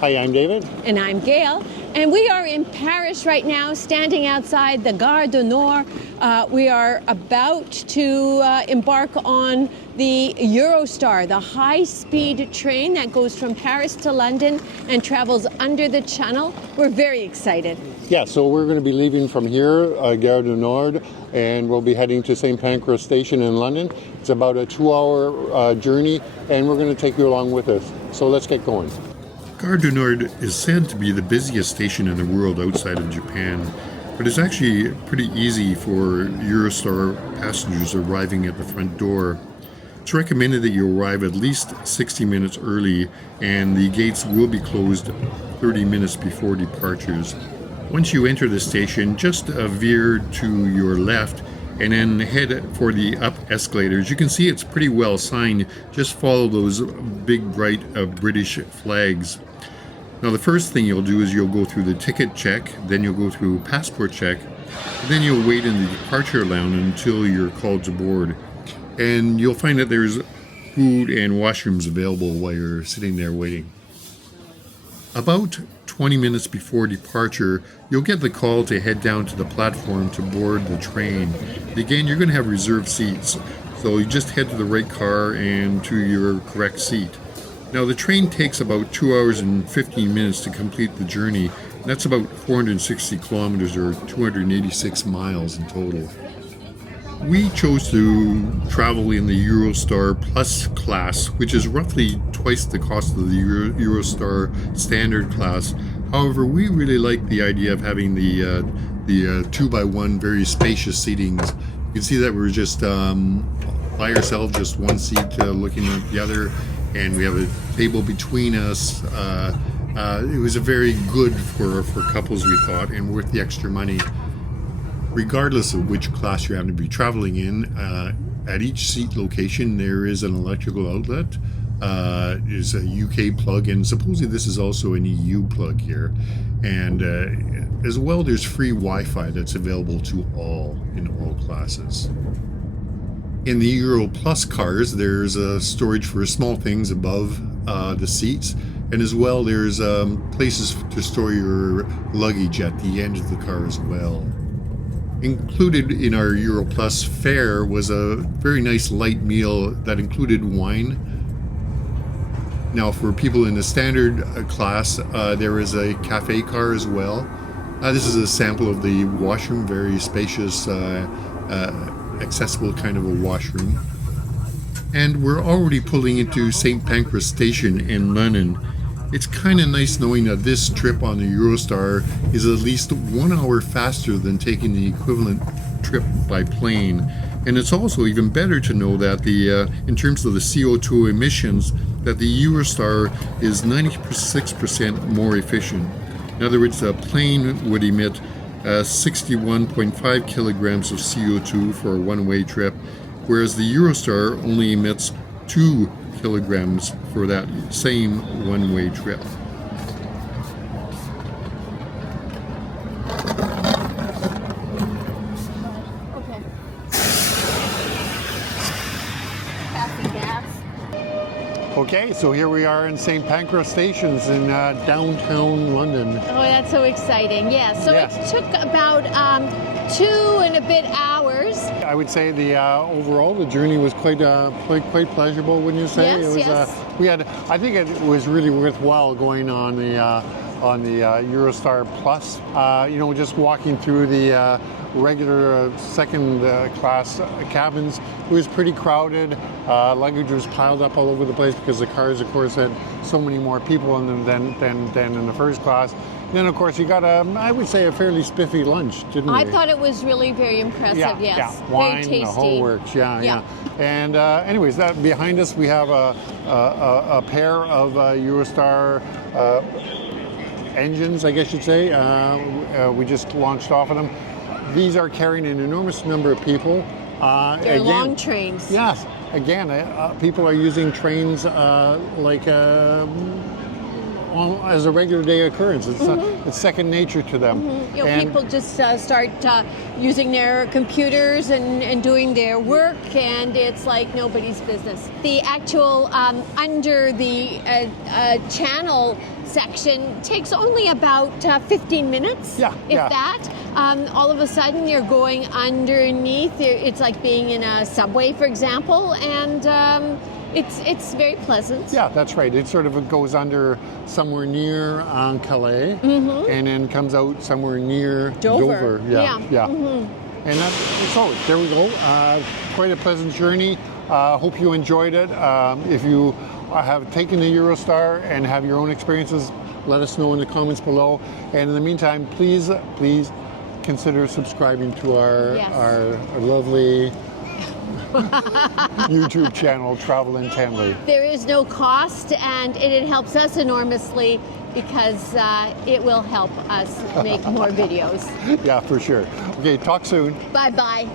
Hi, I'm David. And I'm Gail. And we are in Paris right now, standing outside the Gare du Nord. We are about to embark on the Eurostar, the high-speed train that goes from Paris to London and travels under the Channel. We're very excited. Yeah, so we're going to be leaving from here, Gare du Nord, and we'll be heading to St. Pancras station in London. It's about a 2-hour journey, and we're going to take you along with us. So let's get going. Gare du Nord is said to be the busiest station in the world outside of Japan, but it's actually pretty easy for Eurostar passengers arriving at the front door. It's recommended that you arrive at least 60 minutes early, and the gates will be closed 30 minutes before departures. Once you enter the station, just veer to your left and then head for the up escalators. You can see it's pretty well signed. Just follow those big bright British flags. Now the first thing you'll do is you'll go through the ticket check, then you'll go through passport check, and then you'll wait in the departure lounge until you're called to board. And you'll find that there's food and washrooms available while you're sitting there waiting. About 20 minutes before departure, you'll get the call to head down to the platform to board the train. Again, you're going to have reserved seats, so you just head to the right car and to your correct seat. Now, the train takes about 2 hours and 15 minutes to complete the journey. That's about 460 kilometers or 286 miles in total. We chose to travel in the Eurostar Plus class, which is roughly twice the cost of the Eurostar Standard class. However, we really like the idea of having the 2x1 very spacious seatings. You can see that we're just by ourselves, just one seat looking at the other, and we have a table between us. It was a very good for couples, we thought, and worth the extra money. Regardless of which class you happen to be traveling in, at each seat location there is an electrical outlet. There's a UK plug, and supposedly this is also an EU plug here. And as well, there's free Wi-Fi that's available to all in all classes. In the Euro Plus cars, there's storage for small things above the seats. And as well, there's places to store your luggage at the end of the car as well. Included in our Euro Plus fare was a very nice light meal that included wine. Now, for people in the standard class, there is a cafe car as well. This is a sample of the washroom, very spacious, accessible kind of a washroom. And we're already pulling into St. Pancras station in London. It's kind of nice knowing that this trip on the Eurostar is at least 1 hour faster than taking the equivalent trip by plane. And it's also even better to know that in terms of the CO2 emissions, that the Eurostar is 96% more efficient. In other words, a plane would emit 61.5 kilograms of CO2 for a one-way trip, whereas the Eurostar only emits 2 kilograms for that same one-way trip. Okay. Passing gas. Okay, so here we are in St. Pancras stations in downtown London. Oh, that's so exciting. Yeah, so Yeah. it took about 2 and a bit hours. I would say the overall the journey was quite pleasurable. Wouldn't you say? Yes, it was, yes. I think it was really worthwhile going on the Eurostar Plus. Just walking through the regular second class cabins. It was pretty crowded. Luggage was piled up all over the place because the cars, of course, had so many more people in them than in the first class. Then, of course, you got I would say, a fairly spiffy lunch, didn't you? I thought it was really very impressive, yes. Yeah, wine, very tasty. the whole works, yeah. And anyways, that behind us we have a pair of Eurostar engines, I guess you'd say. We just launched off of them. These are carrying an enormous number of people. They're long trains. Yes. Again, people are using trains like as a regular day occurrence. It's second nature to them. You know, And- people just start using their computers and doing their work, and it's like nobody's business. The actual under the channel section takes only about 15 minutes, Yeah, if yeah. that. All of a sudden, you're going underneath. It's like being in a subway, for example, and it's very pleasant. Yeah, that's right. It sort of goes under somewhere near Calais, and then comes out somewhere near Dover. Yeah. Yeah. And so there we go. Quite a pleasant journey. Hope you enjoyed it. If you have taken the Eurostar and have your own experiences, let us know in the comments below. And in the meantime, please consider subscribing to our Yes. our lovely YouTube channel, Travel Intently. There is no cost, and it helps us enormously because it will help us make more videos. Yeah, for sure. Okay, talk soon. Bye-bye.